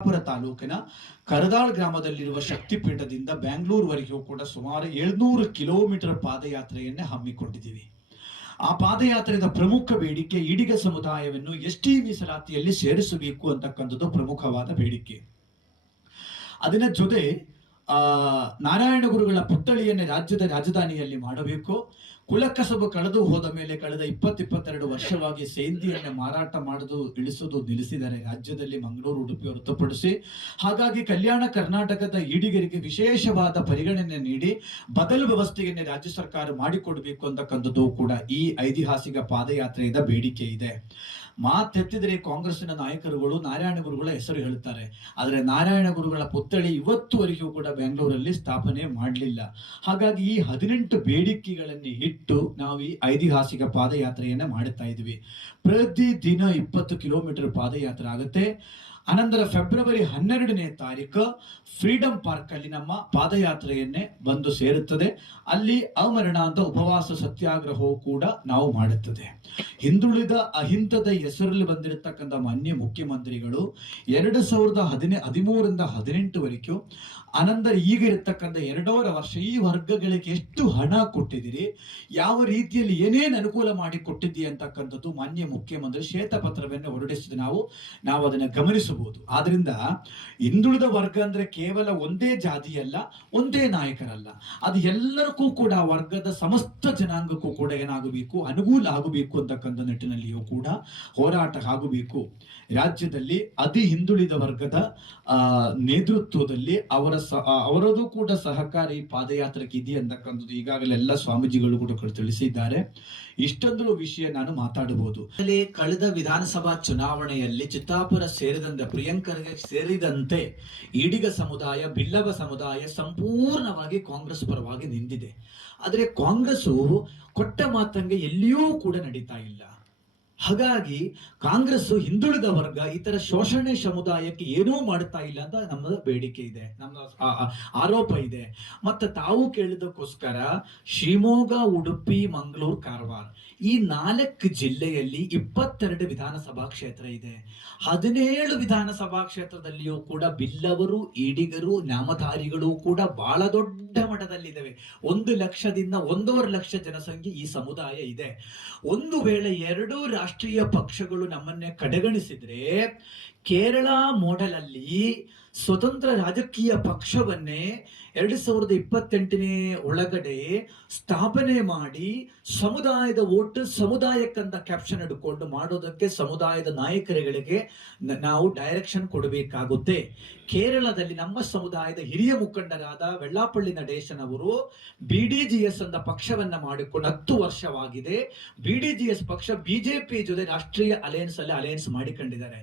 ಚಿತ್ತಾಪುರ ತಾಲೂಕಿನ ಕರದಾಳ್ ಗ್ರಾಮದಲ್ಲಿರುವ ಶಕ್ತಿಪೀಠದಿಂದ ಬೆಂಗಳೂರುವರೆಗೂ ಕೂಡ ಸುಮಾರು 700 ಕಿಲೋಮೀಟರ್ ಪಾದಯಾತ್ರೆಯನ್ನೇ ಹಮ್ಮಿಕೊಂಡಿದ್ದೀವಿ. ಆ ಪಾದಯಾತ್ರೆಯ ಪ್ರಮುಖ ಬೇಡಿಕೆ ಈಡಿಗ ಸಮುದಾಯವನ್ನು ಎಸ್ಟಿ ಮೀಸಲಾತಿಯಲ್ಲಿ ಸೇರಿಸಬೇಕು ಅಂತಕ್ಕಂಥದ್ದು ಪ್ರಮುಖವಾದ ಬೇಡಿಕೆ. ಅದರ ಜೊತೆ ನಾರಾಯಣ ಗುರುಗಳ ಪುತ್ಥಳಿಯನ್ನೇ ರಾಜ್ಯದ ರಾಜಧಾನಿಯಲ್ಲಿ ಮಾಡಬೇಕು. ಕುಲಕಸಬು ಕಳೆದು ಹೋದ ಮೇಲೆ ಕಳೆದ 22 ವರ್ಷವಾಗಿ ಸೇಂದಿಯನ್ನೇ ಮಾರಾಟ ಮಾಡೋದು ಇಳಿಸೋದು ನಿಲ್ಲಿಸಿದ್ದಾರೆ ರಾಜ್ಯದಲ್ಲಿ, ಮಂಗಳೂರು, ಉಡುಪಿ ಹೊರತುಪಡಿಸಿ. ಹಾಗಾಗಿ ಕಲ್ಯಾಣ ಕರ್ನಾಟಕದ ಈಡಿಗರಿಗೆ ವಿಶೇಷವಾದ ಪರಿಗಣನೆ ನೀಡಿ ಬದಲು ವ್ಯವಸ್ಥೆಯನ್ನೇ ರಾಜ್ಯ ಸರ್ಕಾರ ಮಾಡಿಕೊಡ್ಬೇಕು ಅಂತಕ್ಕಂಥದ್ದು ಕೂಡ ಈ ಐತಿಹಾಸಿಕ ಪಾದಯಾತ್ರೆಯ ಬೇಡಿಕೆ ಇದೆ. ಮಾತೆತ್ತಿದರೆ ಕಾಂಗ್ರೆಸ್ಸಿನ ನಾಯಕರುಗಳು ನಾರಾಯಣ ಗುರುಗಳ ಹೆಸರು ಹೇಳುತ್ತಾರೆ, ಆದರೆ ನಾರಾಯಣ ಗುರುಗಳ ಪುತ್ಥಳಿ ಇವತ್ತುವರೆಗೂ ಕೂಡ ಬೆಂಗಳೂರಲ್ಲಿ ಸ್ಥಾಪನೆ ಮಾಡಲಿಲ್ಲ. ಹಾಗಾಗಿ ಈ 18 ಬೇಡಿಕೆಗಳನ್ನು ಇಟ್ಟು ನಾವು ಈ ಐತಿಹಾಸಿಕ ಪಾದಯಾತ್ರೆಯನ್ನ ಮಾಡುತ್ತಾ ಇದ್ವಿ. ಪ್ರತಿದಿನ 20 ಕಿಲೋಮೀಟರ್ ಪಾದಯಾತ್ರೆ ಆಗುತ್ತೆ. ಅನಂತರ ಫೆಬ್ರವರಿ 12ನೇ ತಾರೀಕು ಫ್ರೀಡಂ ಪಾರ್ಕ್ ಅಲ್ಲಿ ನಮ್ಮ ಪಾದಯಾತ್ರೆಯನ್ನೇ ಬಂದು ಸೇರುತ್ತದೆ. ಅಲ್ಲಿ ಅಮರಣಾಂತ ಉಪವಾಸ ಸತ್ಯಾಗ್ರಹವು ಕೂಡ ನಾವು ಮಾಡುತ್ತದೆ. ಹಿಂದುಳಿದ ಅಹಿಂಸದ ಹೆಸರಲ್ಲಿ ಬಂದಿರತಕ್ಕಂಥ ಮಾನ್ಯ ಮುಖ್ಯಮಂತ್ರಿಗಳು 2013ರಿಂದ 18ವರೆಗೂ ಅನಂತರ ಈಗ ಇರತಕ್ಕಂಥ 2.5 ವರ್ಷ ಈ ವರ್ಗಗಳಿಗೆ ಎಷ್ಟು ಹಣ ಕೊಟ್ಟಿದ್ದೀರಿ, ಯಾವ ರೀತಿಯಲ್ಲಿ ಏನೇನು ಅನುಕೂಲ ಮಾಡಿ ಕೊಟ್ಟಿದ್ದೀರಿ ಅಂತಕ್ಕಂಥದ್ದು ಮಾನ್ಯ ಮುಖ್ಯಮಂತ್ರಿ ಶ್ವೇತಪತ್ರವನ್ನು ಹೊರಡಿಸಿದ ನಾವು ಅದನ್ನು ಗಮನಿಸಬಹುದು. ಆದ್ರಿಂದ ಹಿಂದುಳಿದ ವರ್ಗ ಅಂದ್ರೆ ಕೇವಲ ಒಂದೇ ಜಾತಿಯಲ್ಲ, ಒಂದೇ ನಾಯಕರಲ್ಲ, ಅದು ಎಲ್ಲರಿಗೂ ಕೂಡ ವರ್ಗದ ಸಮಸ್ತ ಜನಾಂಗಕ್ಕೂ ಕೂಡ ಏನಾಗಬೇಕು, ಅನುಕೂಲ ಆಗಬೇಕು ಅಂತಕ್ಕಂಥ ನಿಟ್ಟಿನಲ್ಲಿಯೂ ಕೂಡ ಹೋರಾಟ ಆಗಬೇಕು. ರಾಜ್ಯದಲ್ಲಿ ಅತಿ ಹಿಂದುಳಿದ ವರ್ಗದ ನೇತೃತ್ವದಲ್ಲಿ ಅವರದು ಕೂಡ ಸಹಕಾರಿ ಪಾದಯಾತ್ರೆಗೆ ಇದೆ ಅಂತಕ್ಕಂಥದ್ದು ಈಗಾಗಲೇ ಎಲ್ಲ ಸ್ವಾಮೀಜಿಗಳು ಕೂಡ ತಿಳಿಸಿದ್ದಾರೆ. ಇಷ್ಟೊಂದು ವಿಷಯ ನಾನು ಮಾತಾಡಬಹುದು. ಕಳೆದ ವಿಧಾನಸಭಾ ಚುನಾವಣೆಯಲ್ಲಿ ಚಿತ್ತಾಪುರ ಸೇರಿದಂತೆ ಪ್ರಿಯಾಂಕರ್ಗೆ ಸೇರಿದಂತೆ ಈಡಿಗ ಸಮುದಾಯ, ಬಿಲ್ಲವ ಸಮುದಾಯ ಸಂಪೂರ್ಣವಾಗಿ ಕಾಂಗ್ರೆಸ್ ಪರವಾಗಿ ನಿಂತಿದೆ. ಆದರೆ ಕಾಂಗ್ರೆಸ್ಸು ಕೊಟ್ಟ ಮಾತಂಗೆ ಎಲ್ಲಿಯೂ ಕೂಡ ನಡೀತಾ ಇಲ್ಲ. ಹಾಗಾಗಿ ಕಾಂಗ್ರೆಸ್ ಹಿಂದುಳಿದ ವರ್ಗ ಇತರ ಶೋಷಣೆ ಸಮುದಾಯಕ್ಕೆ ಏನೂ ಮಾಡ್ತಾ ಇಲ್ಲ ಅಂತ ನಮ್ಮದು ಬೇಡಿಕೆ ಇದೆ, ನಮ್ಮ ಆರೋಪ ಇದೆ. ಮತ್ತೆ ತಾವು ಕೇಳಿದಕ್ಕೋಸ್ಕರ ಶಿವಮೊಗ್ಗ, ಉಡುಪಿ, ಮಂಗಳೂರು, ಕಾರವಾರ ಈ 4 ಜಿಲ್ಲೆಯಲ್ಲಿ 22 ವಿಧಾನಸಭಾ ಕ್ಷೇತ್ರ ಇದೆ. 17 ವಿಧಾನಸಭಾ ಕ್ಷೇತ್ರದಲ್ಲಿಯೂ ಕೂಡ ಬಿಲ್ಲವರು, ಈಡಿಗರು, ನಾಮಧಾರಿಗಳು ಕೂಡ ಬಹಳ ದೊಡ್ಡ ಮಟ್ಟದಲ್ಲಿದ್ದಾವೆ. 1 ಲಕ್ಷದಿಂದ 1.5 ಲಕ್ಷ ಜನಸಂಖ್ಯೆ ಈ ಸಮುದಾಯ ಇದೆ. ಒಂದು ವೇಳೆ 2 ರಾಷ್ಟ್ರೀಯ ಪಕ್ಷಗಳು ನಮ್ಮನ್ನೇ ಕಡೆಗಣಿಸಿದ್ರೆ ಕೇರಳ ಮಾಡೆಲ್ ಅಲ್ಲಿ ಸ್ವತಂತ್ರ ರಾಜಕೀಯ ಪಕ್ಷವನ್ನೇ 2028ನೇ ಒಳಗಡೆ ಸ್ಥಾಪನೆ ಮಾಡಿ ಸಮುದಾಯದ ಓಟ್ ಸಮುದಾಯಕ್ಕಂತ ಕ್ಯಾಪ್ಷನ್ ಹಿಡ್ಕೊಂಡು ಮಾಡೋದಕ್ಕೆ ಸಮುದಾಯದ ನಾಯಕರುಗಳಿಗೆ ನಾವು ಡೈರೆಕ್ಷನ್ ಕೊಡಬೇಕಾಗುತ್ತೆ. ಕೇರಳದಲ್ಲಿ ನಮ್ಮ ಸಮುದಾಯದ ಹಿರಿಯ ಮುಖಂಡರಾದ ವೆಳ್ಳಾಪಳ್ಳಿ ನಡೆಶನ್ ಅವರು BDGS ಅಂತ ಪಕ್ಷವನ್ನ ಮಾಡಿಕೊಂಡು 10 ವರ್ಷವಾಗಿದೆ. BDGS ಪಕ್ಷ ಬಿಜೆಪಿ ಜೊತೆ ರಾಷ್ಟ್ರೀಯ ಅಲಯನ್ಸ್ ಮಾಡಿಕೊಂಡಿದ್ದಾರೆ.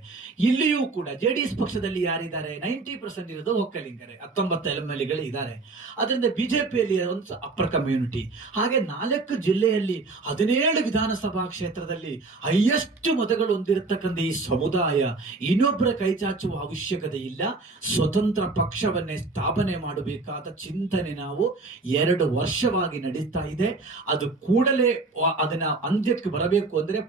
ಇಲ್ಲಿಯೂ ಕೂಡ JDS ಪಕ್ಷದಲ್ಲಿ ಯಾರಿದ್ದಾರೆ, 90% ಇರೋದು ಒಕ್ಕಲಿಗರೇ, 19 ಎಲೆಮಲಿಗಳು ಇದ್ದಾರೆ. ಅದರಿಂದ ಬಿಜೆಪಿಯಲ್ಲಿ ಒಂದು ಅಪ್ಪರ್ ಕಮ್ಯುನಿಟಿ. ಹಾಗೆ 4 ಜಿಲ್ಲೆಯಲ್ಲಿ 17 ವಿಧಾನಸಭಾ ಕ್ಷೇತ್ರದಲ್ಲಿ ಹೈಯೆಸ್ಟ್ ಮತಗಳು ಹೊಂದಿರತಕ್ಕಂಥ ಈ ಸಮುದಾಯ ಇನ್ನೊಬ್ಬರ ಕೈ ಚಾಚುವ ಅವಶ್ಯಕತೆ ಇಲ್ಲ. ಸ್ವತಂತ್ರ ಪಕ್ಷವನ್ನೇ ಸ್ಥಾಪನೆ ಮಾಡಬೇಕಾದ ಚಿಂತನೆ ನಾವು 2 ವರ್ಷವಾಗಿ ನಡೀತಾ ಇದೆ. ಅದು ಕೂಡಲೇ ಅದನ್ನ ಅಂತ್ಯಕ್ಕೆ ಬರಬೇಕು ಅಂದ್ರೆ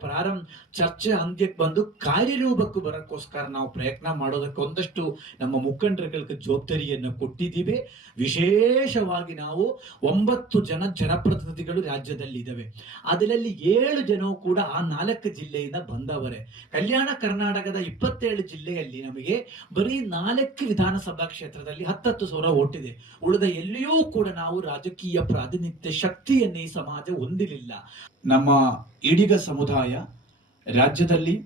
ಚರ್ಚೆ ಅಂತ್ಯಕ್ಕೆ ಬಂದು ಕಾರ್ಯರೂಪಕ್ಕೆ ಬರೋಕ್ಕೋಸ್ಕರ ನಾವು ಪ್ರಯತ್ನ ಮಾಡೋದಕ್ಕೆ ಒಂದಷ್ಟು ನಮ್ಮ ಮುಖಂಡರುಗಳಿಗೆ ಜವಾಬ್ದಾರಿಯನ್ನು ಕೊಟ್ಟಿದ್ದೀವಿ. ವಿಶೇಷವಾಗಿ ನಾವು 9 ಜನಪ್ರತಿನಿಧಿಗಳು ರಾಜ್ಯದಲ್ಲಿ ಇದ್ದಾವೆ. ಅದರಲ್ಲಿ 7 ಜನವು ಕೂಡ ಆ 4 ಜಿಲ್ಲೆಯಿಂದ ಬಂದವರೇ. ಕಲ್ಯಾಣ ಕರ್ನಾಟಕದ 27 ಜಿಲ್ಲೆಯಲ್ಲಿ ನಮಗೆ ಬರೀ 4 ವಿಧಾನಸಭಾ ಕ್ಷೇತ್ರದಲ್ಲಿ 10,000 ಓಟಿದೆ. ಉಳಿದ ಎಲ್ಲಿಯೂ ಕೂಡ ನಾವು ರಾಜಕೀಯ ಪ್ರಾತಿನಿಧ್ಯ ಶಕ್ತಿಯನ್ನೇ ಈ ಸಮಾಜ ಹೊಂದಿರಲಿಲ್ಲ. ನಮ್ಮ ಈಡಿಗ ಸಮುದಾಯ ರಾಜ್ಯದಲ್ಲಿ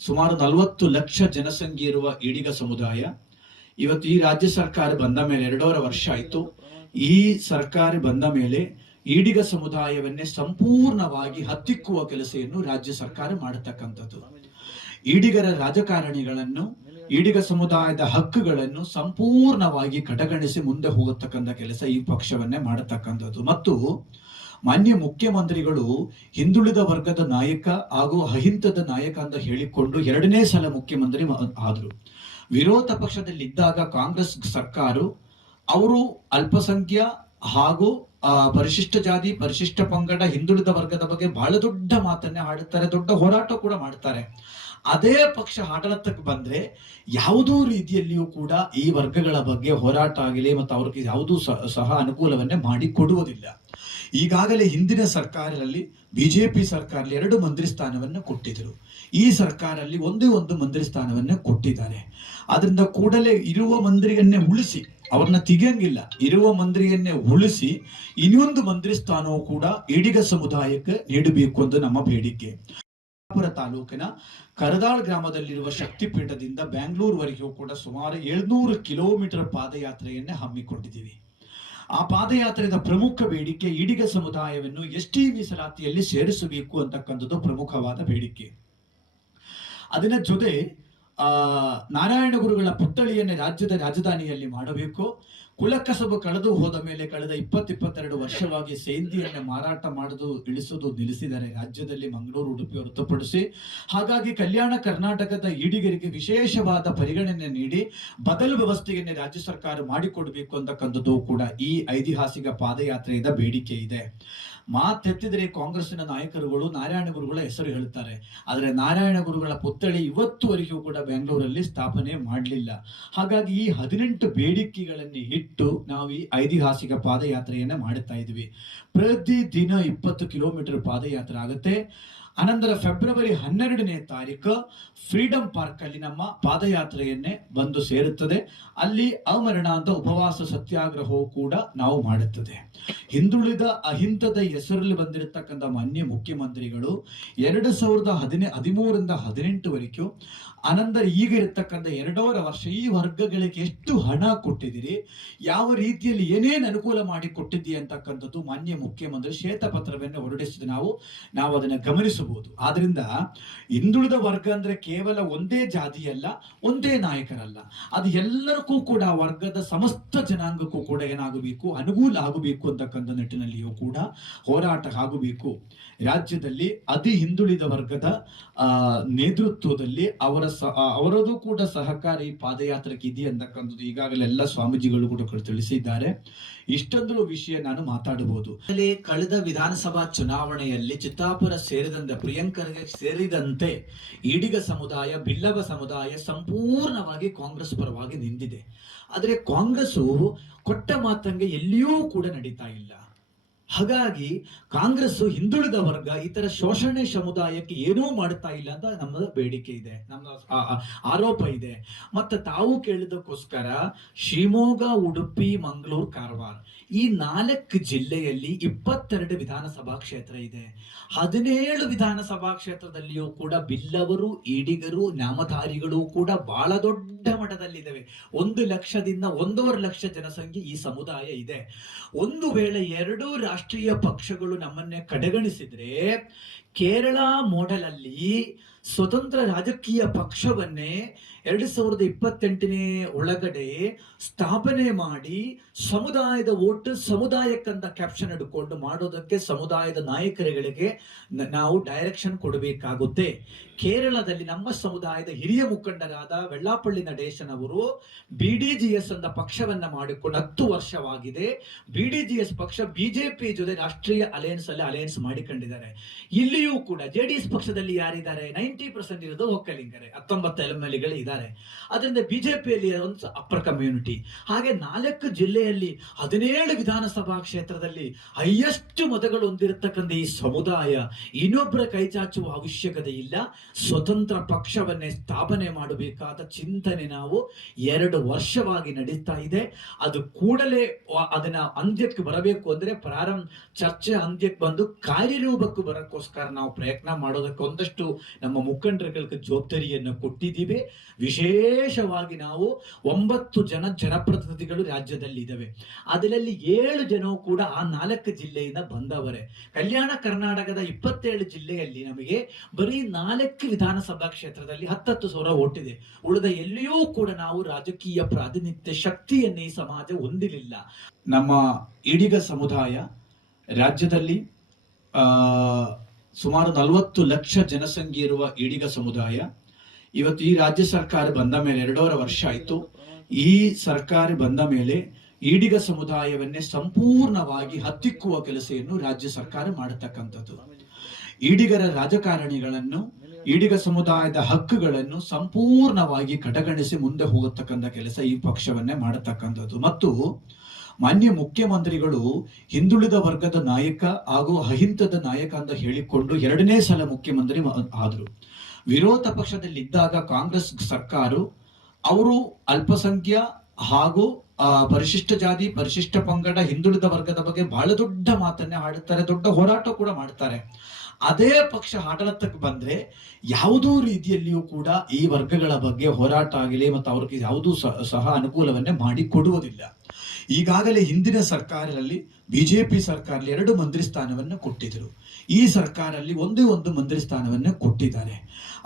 ಸುಮಾರು 40 ಲಕ್ಷ ಜನಸಂಖ್ಯೆ ಇರುವ ಈಡಿಗ ಸಮುದಾಯ ಇವತ್ತು ಈ ರಾಜ್ಯ ಸರ್ಕಾರ ಬಂದ ಮೇಲೆ 2.5 ವರ್ಷ ಆಯ್ತು. ಈ ಸರ್ಕಾರ ಬಂದ ಮೇಲೆ ಈಡಿಗ ಸಮುದಾಯವನ್ನೇ ಸಂಪೂರ್ಣವಾಗಿ ಹತ್ತಿಕ್ಕುವ ಕೆಲಸವನ್ನು ರಾಜ್ಯ ಸರ್ಕಾರ ಮಾಡತಕ್ಕಂಥದ್ದು. ಈಡಿಗರ ರಾಜಕಾರಣಿಗಳನ್ನು, ಈಡಿಗ ಸಮುದಾಯದ ಹಕ್ಕುಗಳನ್ನು ಸಂಪೂರ್ಣವಾಗಿ ಕಡೆಗಣಿಸಿ ಮುಂದೆ ಹೋಗತಕ್ಕಂಥ ಕೆಲಸ ಈ ಪಕ್ಷವನ್ನೇ ಮಾಡತಕ್ಕಂಥದ್ದು. ಮತ್ತು ಮಾನ್ಯ ಮುಖ್ಯಮಂತ್ರಿಗಳು ಹಿಂದುಳಿದ ವರ್ಗದ ನಾಯಕ ಹಾಗೂ ಅಹಿಂಸದ ನಾಯಕ ಅಂತ ಹೇಳಿಕೊಂಡು 2ನೇ ಸಲ ಮುಖ್ಯಮಂತ್ರಿ ಆದ್ರು. ವಿರೋಧ ಪಕ್ಷದಲ್ಲಿದ್ದಾಗ ಕಾಂಗ್ರೆಸ್ ಸರ್ಕಾರ ಅವರು ಅಲ್ಪಸಂಖ್ಯ ಹಾಗೂ ಪರಿಶಿಷ್ಟ ಜಾತಿ, ಪರಿಶಿಷ್ಟ ಪಂಗಡ, ಹಿಂದುಳಿದ ವರ್ಗದ ಬಗ್ಗೆ ಬಹಳ ದೊಡ್ಡ ಮಾತನ್ನೇ ಆಡುತ್ತಾರೆ, ದೊಡ್ಡ ಹೋರಾಟ ಕೂಡ ಮಾಡ್ತಾರೆ. ಅದೇ ಪಕ್ಷ ಆಡಳಿತಕ್ಕೆ ಬಂದ್ರೆ ಯಾವುದೂ ರೀತಿಯಲ್ಲಿಯೂ ಕೂಡ ಈ ವರ್ಗಗಳ ಬಗ್ಗೆ ಹೋರಾಟ ಆಗಲಿ ಮತ್ತು ಅವ್ರಿಗೆ ಯಾವುದೂ ಸಹ ಅನುಕೂಲವನ್ನೇ ಮಾಡಿ ಕೊಡುವುದಿಲ್ಲ. ಈಗಾಗಲೇ ಹಿಂದಿನ ಸರ್ಕಾರದಲ್ಲಿ ಬಿಜೆಪಿ ಸರ್ಕಾರದಲ್ಲಿ 2 ಮಂತ್ರಿ ಸ್ಥಾನವನ್ನು ಕೊಟ್ಟಿದ್ರು. ಈ ಸರ್ಕಾರದಲ್ಲಿ ಒಂದೇ ಒಂದು ಮಂತ್ರಿ ಸ್ಥಾನವನ್ನ ಕೊಟ್ಟಿದ್ದಾರೆ. ಅದರಿಂದ ಕೂಡಲೇ ಇರುವ ಮಂತ್ರಿಯನ್ನೇ ಉಳಿಸಿ, ಅವ್ರನ್ನ ತೆಗಿಯಂಗಿಲ್ಲ, ಇರುವ ಮಂತ್ರಿಯನ್ನೇ ಉಳಿಸಿ ಇನ್ನೊಂದು ಮಂತ್ರಿ ಸ್ಥಾನವೂ ಕೂಡ ಈಡಿಗ ಸಮುದಾಯಕ್ಕೆ ನೀಡಬೇಕು ಎಂದು ನಮ್ಮ ಬೇಡಿಕೆ. ತಾಲೂಕಿನ ಕರದಾಳ್ ಗ್ರಾಮದಲ್ಲಿರುವ ಶಕ್ತಿಪೀಠದಿಂದ ಬೆಂಗಳೂರುವರೆಗೂ ಕೂಡ ಸುಮಾರು 700 ಕಿಲೋಮೀಟರ್ ಪಾದಯಾತ್ರೆಯನ್ನೇ ಹಮ್ಮಿಕೊಂಡಿದ್ದೀವಿ. ಆ ಪಾದಯಾತ್ರೆಯ ಪ್ರಮುಖ ಬೇಡಿಕೆ ಈಡಿಗ ಸಮುದಾಯವನ್ನು ಎಸ್ಟಿ ಮೀಸಲಾತಿಯಲ್ಲಿ ಸೇರಿಸಬೇಕು ಅಂತಕ್ಕಂಥದ್ದು ಪ್ರಮುಖವಾದ ಬೇಡಿಕೆ. ಅದರ ಜೊತೆ ನಾರಾಯಣ ಗುರುಗಳ ಪುತ್ಥಳಿಯನ್ನೇ ರಾಜ್ಯದ ರಾಜಧಾನಿಯಲ್ಲಿ ಮಾಡಬೇಕು. ಕುಲಕಸಬು ಕಳೆದು ಹೋದ ಮೇಲೆ ಕಳೆದ 22 ವರ್ಷವಾಗಿ ಸೇಂದಿಯನ್ನು ಮಾರಾಟ ಮಾಡುವುದು ಇಳಿಸುವುದು ನಿಲ್ಲಿಸಿದ್ದಾರೆ ರಾಜ್ಯದಲ್ಲಿ, ಮಂಗಳೂರು ಉಡುಪಿ ಹೊರತುಪಡಿಸಿ. ಹಾಗಾಗಿ ಕಲ್ಯಾಣ ಕರ್ನಾಟಕದ ಈಡಿಗರಿಗೆ ವಿಶೇಷವಾದ ಪರಿಗಣನೆ ನೀಡಿ ಬದಲು ವ್ಯವಸ್ಥೆಯನ್ನೇ ರಾಜ್ಯ ಸರ್ಕಾರ ಮಾಡಿಕೊಡಬೇಕು ಅಂತಕ್ಕಂಥದ್ದು ಕೂಡ ಈ ಐತಿಹಾಸಿಕ ಪಾದಯಾತ್ರೆಯಿಂದ ಬೇಡಿಕೆ ಇದೆ. ಮಾತೆತ್ತಿದರೆ ಕಾಂಗ್ರೆಸ್ಸಿನ ನಾಯಕರುಗಳು ನಾರಾಯಣ ಗುರುಗಳ ಹೆಸರು ಹೇಳ್ತಾರೆ, ಆದರೆ ನಾರಾಯಣ ಗುರುಗಳ ಪುತ್ಥಳಿ ಇವತ್ತುವರೆಗೂ ಕೂಡ ಬೆಂಗಳೂರಲ್ಲಿ ಸ್ಥಾಪನೆ ಮಾಡಲಿಲ್ಲ. ಹಾಗಾಗಿ ಈ 18 ಬೇಡಿಕೆಗಳನ್ನು ಇಟ್ಟು ನಾವು ಈ ಐತಿಹಾಸಿಕ ಪಾದಯಾತ್ರೆಯನ್ನ ಮಾಡುತ್ತಾ ಇದ್ವಿ. ಪ್ರತಿದಿನ 20 ಕಿಲೋಮೀಟರ್ ಪಾದಯಾತ್ರೆ ಆಗುತ್ತೆ. ಅನಂತರ ಫೆಬ್ರವರಿ 12ನೇ ತಾರೀಕು ಫ್ರೀಡಂ ಪಾರ್ಕ್ ಅಲ್ಲಿ ನಮ್ಮ ಪಾದಯಾತ್ರೆಯನ್ನೇ ಬಂದು ಸೇರುತ್ತದೆ. ಅಲ್ಲಿ ಅಮರಣ ಅಂತ ಉಪವಾಸ ಸತ್ಯಾಗ್ರಹವು ಕೂಡ ನಾವು ಮಾಡುತ್ತದೆ. ಹಿಂದುಳಿದ ಅಹಿಂಸದ ಹೆಸರಲ್ಲಿ ಬಂದಿರತಕ್ಕಂಥ ಮಾನ್ಯ ಮುಖ್ಯಮಂತ್ರಿಗಳು 2013ರಿಂದ 18ವರೆಗೂ ಅನಂತರ ಈಗ ಇರತಕ್ಕಂಥ 2.5 ವರ್ಷ ಈ ವರ್ಗಗಳಿಗೆ ಎಷ್ಟು ಹಣ ಕೊಟ್ಟಿದ್ದೀರಿ, ಯಾವ ರೀತಿಯಲ್ಲಿ ಏನೇನು ಅನುಕೂಲ ಮಾಡಿ ಕೊಟ್ಟಿದ್ದೀರಿ ಅಂತಕ್ಕಂಥದ್ದು ಮಾನ್ಯ ಮುಖ್ಯಮಂತ್ರಿ ಶ್ವೇತಪತ್ರವನ್ನು ಹೊರಡಿಸಿದ ನಾವು ಅದನ್ನು ಗಮನಿಸಬಹುದು. ಆದ್ರಿಂದ ಹಿಂದುಳಿದ ವರ್ಗ ಅಂದ್ರೆ ಕೇವಲ ಒಂದೇ ಜಾತಿಯಲ್ಲ, ಒಂದೇ ನಾಯಕರಲ್ಲ, ಅದು ಎಲ್ಲರಿಗೂ ಕೂಡ ವರ್ಗದ ಸಮಸ್ತ ಜನಾಂಗಕ್ಕೂ ಕೂಡ ಏನಾಗಬೇಕು, ಅನುಕೂಲ ಆಗಬೇಕು ಅಂತಕ್ಕಂಥ ನಿಟ್ಟಿನಲ್ಲಿಯೂ ಕೂಡ ಹೋರಾಟ ಆಗಬೇಕು. ರಾಜ್ಯದಲ್ಲಿ ಅತಿ ಹಿಂದುಳಿದ ವರ್ಗದ ನೇತೃತ್ವದಲ್ಲಿ ಅವರದು ಕೂಡ ಸಹಕಾರಿ ಪಾದಯಾತ್ರೆಗೆ ಇದೆ ಅಂತಕ್ಕಂಥದ್ದು ಈಗಾಗಲೇ ಎಲ್ಲ ಸ್ವಾಮೀಜಿಗಳು ಕೂಡ ತಿಳಿಸಿದ್ದಾರೆ. ಇಷ್ಟೊಂದು ವಿಷಯ ನಾನು ಮಾತಾಡಬಹುದು. ಕಳೆದ ವಿಧಾನಸಭಾ ಚುನಾವಣೆಯಲ್ಲಿ ಚಿತ್ತಾಪುರ ಸೇರಿದಂತೆ ಪ್ರಿಯಾಂಕರ್ಗೆ ಸೇರಿದಂತೆ ಈಡಿಗ ಸಮುದಾಯ, ಬಿಲ್ಲವ ಸಮುದಾಯ ಸಂಪೂರ್ಣವಾಗಿ ಕಾಂಗ್ರೆಸ್ ಪರವಾಗಿ ನಿಂತಿದೆ. ಆದರೆ ಕಾಂಗ್ರೆಸ್ ಕೊಟ್ಟ ಮಾತಂಗೆ ಎಲ್ಲಿಯೂ ಕೂಡ ನಡೀತಾ ಇಲ್ಲ. ಹಾಗಾಗಿ ಕಾಂಗ್ರೆಸ್ ಹಿಂದುಳಿದ ವರ್ಗ ಇತರ ಶೋಷಣೆ ಸಮುದಾಯಕ್ಕೆ ಏನೂ ಮಾಡ್ತಾ ಇಲ್ಲ ಅಂತ ನಮ್ಮ ಬೇಡಿಕೆ ಇದೆ, ನಮ್ಮ ಆರೋಪ ಇದೆ. ಮತ್ತೆ ತಾವು ಕೇಳಿದಕ್ಕೋಸ್ಕರ ಶಿವಮೊಗ್ಗ, ಉಡುಪಿ, ಮಂಗಳೂರು, ಕಾರವಾರ ಈ 4 ಜಿಲ್ಲೆಯಲ್ಲಿ 22 ವಿಧಾನಸಭಾ ಕ್ಷೇತ್ರ ಇದೆ. 17 ವಿಧಾನಸಭಾ ಕ್ಷೇತ್ರದಲ್ಲಿಯೂ ಕೂಡ ಬಿಲ್ಲವರು, ಈಡಿಗರು, ನಾಮಧಾರಿಗಳು ಕೂಡ ಬಹಳ ದೊಡ್ಡ ಮಟ್ಟದಲ್ಲಿದ್ದಾವೆ. 1 ಲಕ್ಷದಿಂದ 1.5 ಲಕ್ಷ ಜನಸಂಖ್ಯೆ ಈ ಸಮುದಾಯ ಇದೆ. ಒಂದು ವೇಳೆ 2 ರಾಷ್ಟ್ರೀಯ ಪಕ್ಷಗಳು ನಮ್ಮನ್ನೇ ಕಡೆಗಣಿಸಿದ್ರೆ ಕೇರಳ ಮಾಡೆಲ್ ಅಲ್ಲಿ ಸ್ವತಂತ್ರ ರಾಜಕೀಯ ಪಕ್ಷವನ್ನೇ 2028ನೇ ಒಳಗಡೆ ಸ್ಥಾಪನೆ ಮಾಡಿ ಸಮುದಾಯದ ಓಟ್ ಸಮುದಾಯಕ್ಕಂತ ಕ್ಯಾಪ್ಷನ್ ಹಿಡ್ಕೊಂಡು ಮಾಡೋದಕ್ಕೆ ಸಮುದಾಯದ ನಾಯಕರುಗಳಿಗೆ ನಾವು ಡೈರೆಕ್ಷನ್ ಕೊಡಬೇಕಾಗುತ್ತೆ. ಕೇರಳದಲ್ಲಿ ನಮ್ಮ ಸಮುದಾಯದ ಹಿರಿಯ ಮುಖಂಡರಾದ ವೆಳ್ಳಾಪಳ್ಳಿ ನಡೆಶನ್ ಅವರು BDGS ಅಂತ ಪಕ್ಷವನ್ನ ಮಾಡಿಕೊಂಡು 10 ವರ್ಷವಾಗಿದೆ. BDGS ಪಕ್ಷ ಬಿಜೆಪಿ ಜೊತೆ ರಾಷ್ಟ್ರೀಯ ಅಲಯನ್ಸ್ ಮಾಡಿಕೊಂಡಿದ್ದಾರೆ. ಇಲ್ಲಿಯೂ ಕೂಡ JDS ಪಕ್ಷದಲ್ಲಿ ಯಾರಿದ್ದಾರೆ, 90% ಇರೋದು ಒಕ್ಕಲಿಗರೇ, 19 MLAಗಳು ಇದ್ದಾರೆ. ಅದರಿಂದ ಬಿಜೆಪಿಯಲ್ಲಿ ಒಂದು ಅಪ್ಪರ್ ಕಮ್ಯುನಿಟಿ. ಹಾಗೆ 4 ಜಿಲ್ಲೆಯಲ್ಲಿ 17 ವಿಧಾನಸಭಾ ಕ್ಷೇತ್ರದಲ್ಲಿ ಹೈಯೆಸ್ಟ್ ಮತಗಳು ಹೊಂದಿರತಕ್ಕಂಥ ಈ ಸಮುದಾಯ ಇನ್ನೊಬ್ಬರ ಕೈಚಾಚುವ ಅವಶ್ಯಕತೆ ಇಲ್ಲ. ಸ್ವತಂತ್ರ ಪಕ್ಷವನ್ನೇ ಸ್ಥಾಪನೆ ಮಾಡಬೇಕಾದ ಚಿಂತನೆ ನಾವು 2 ವರ್ಷವಾಗಿ ನಡೀತಾ ಇದೆ. ಅದು ಕೂಡಲೇ ಅದನ್ನ ಅಂತ್ಯಕ್ಕೆ ಬರಬೇಕು ಅಂದ್ರೆ ಚರ್ಚೆ ಅಂತ್ಯಕ್ಕೆ ಬಂದು ಕಾರ್ಯರೂಪಕ್ಕೆ ಬರೋಕ್ಕೋಸ್ಕರ ನಾವು ಪ್ರಯತ್ನ ಮಾಡೋದಕ್ಕೆ ಒಂದಷ್ಟು ನಮ್ಮ ಮುಖಂಡರುಗಳಿಗೆ ಜವಾಬ್ದಾರಿಯನ್ನು ಕೊಟ್ಟಿದ್ದೀವಿ. ವಿಶೇಷವಾಗಿ ನಾವು 9 ಜನ ಜನಪ್ರತಿನಿಧಿಗಳು ರಾಜ್ಯದಲ್ಲಿ ಇದ್ದಾವೆ. ಅದರಲ್ಲಿ 7 ಜನವು ಕೂಡ ಆ 4 ಜಿಲ್ಲೆಯಿಂದ ಬಂದವರೇ. ಕಲ್ಯಾಣ ಕರ್ನಾಟಕದ 27 ಜಿಲ್ಲೆಯಲ್ಲಿ ನಮಗೆ ಬರೀ 4 ವಿಧಾನಸಭಾ ಕ್ಷೇತ್ರದಲ್ಲಿ 10,000 ಓಟಿದೆ. ಉಳಿದ ಎಲ್ಲಿಯೂ ಕೂಡ ನಾವು ರಾಜಕೀಯ ಪ್ರಾತಿನಿಧ್ಯ ಶಕ್ತಿಯನ್ನೇ ಈ ಸಮಾಜ ಹೊಂದಿರಲಿಲ್ಲ. ನಮ್ಮ ಈಡಿಗ ಸಮುದಾಯ ರಾಜ್ಯದಲ್ಲಿ ಸುಮಾರು 40 ಲಕ್ಷ ಜನಸಂಖ್ಯೆ ಇರುವ ಈಡಿಗ ಸಮುದಾಯ ಇವತ್ತು ಈ ರಾಜ್ಯ ಸರ್ಕಾರ ಬಂದ ಮೇಲೆ 2.5 ವರ್ಷ ಆಯ್ತು. ಈ ಸರ್ಕಾರ ಬಂದ ಮೇಲೆ ಈಡಿಗ ಸಮುದಾಯವನ್ನೇ ಸಂಪೂರ್ಣವಾಗಿ ಹತ್ತಿಕ್ಕುವ ಕೆಲಸವನ್ನು ರಾಜ್ಯ ಸರ್ಕಾರ ಮಾಡತಕ್ಕಂಥದ್ದು. ಈಡಿಗರ ರಾಜಕಾರಣಿಗಳನ್ನು ಈಡಿಗ ಸಮುದಾಯದ ಹಕ್ಕುಗಳನ್ನು ಸಂಪೂರ್ಣವಾಗಿ ಕಡೆಗಣಿಸಿ ಮುಂದೆ ಹೋಗತಕ್ಕಂಥ ಕೆಲಸ ಈ ಪಕ್ಷವನ್ನೇ ಮಾಡತಕ್ಕಂಥದ್ದು. ಮತ್ತು ಮಾನ್ಯ ಮುಖ್ಯಮಂತ್ರಿಗಳು ಹಿಂದುಳಿದ ವರ್ಗದ ನಾಯಕ ಹಾಗೂ ಅಹಿಂಸದ ನಾಯಕ ಅಂತ ಹೇಳಿಕೊಂಡು 2ನೇ ಸಲ ಮುಖ್ಯಮಂತ್ರಿ ಆದರು. ವಿರೋಧ ಪಕ್ಷದಲ್ಲಿದ್ದಾಗ ಕಾಂಗ್ರೆಸ್ ಸರ್ಕಾರ ಅವರು ಅಲ್ಪಸಂಖ್ಯ ಹಾಗೂ ಪರಿಶಿಷ್ಟ ಜಾತಿ, ಪರಿಶಿಷ್ಟ ಪಂಗಡ, ಹಿಂದುಳಿದ ವರ್ಗದ ಬಗ್ಗೆ ಬಹಳ ದೊಡ್ಡ ಮಾತನ್ನೇ ಆಡುತ್ತಾರೆ, ದೊಡ್ಡ ಹೋರಾಟ ಕೂಡ ಮಾಡ್ತಾರೆ. ಅದೇ ಪಕ್ಷ ಆಡಳಿತಕ್ಕೆ ಬಂದ್ರೆ ಯಾವುದೂ ರೀತಿಯಲ್ಲಿಯೂ ಕೂಡ ಈ ವರ್ಗಗಳ ಬಗ್ಗೆ ಹೋರಾಟ ಆಗಲಿ ಮತ್ತು ಅವ್ರಿಗೆ ಯಾವುದೂ ಸಹ ಅನುಕೂಲವನ್ನೇ ಮಾಡಿ ಕೊಡುವುದಿಲ್ಲ. ಈಗಾಗಲೇ ಹಿಂದಿನ ಸರ್ಕಾರದಲ್ಲಿ ಬಿಜೆಪಿ ಸರ್ಕಾರದಲ್ಲಿ 2 ಮಂತ್ರಿ ಸ್ಥಾನವನ್ನು ಕೊಟ್ಟಿದ್ರು. ಈ ಸರ್ಕಾರದಲ್ಲಿ ಒಂದೇ ಒಂದು ಮಂತ್ರಿ ಸ್ಥಾನವನ್ನ ಕೊಟ್ಟಿದ್ದಾರೆ.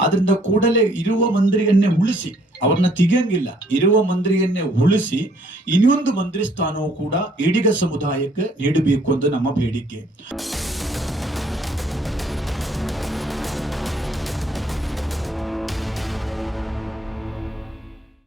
ಅದರಿಂದ ಕೂಡಲೇ ಇರುವ ಮಂತ್ರಿಯನ್ನೇ ಉಳಿಸಿ, ಅವ್ರನ್ನ ತೆಗಿಯಂಗಿಲ್ಲ, ಇರುವ ಮಂತ್ರಿಯನ್ನೇ ಉಳಿಸಿ ಇನ್ನೊಂದು ಮಂತ್ರಿ ಸ್ಥಾನವೂ ಕೂಡ ಈಡಿಗ ಸಮುದಾಯಕ್ಕೆ ನೀಡಬೇಕು ಎಂದು ನಮ್ಮ ಬೇಡಿಕೆ.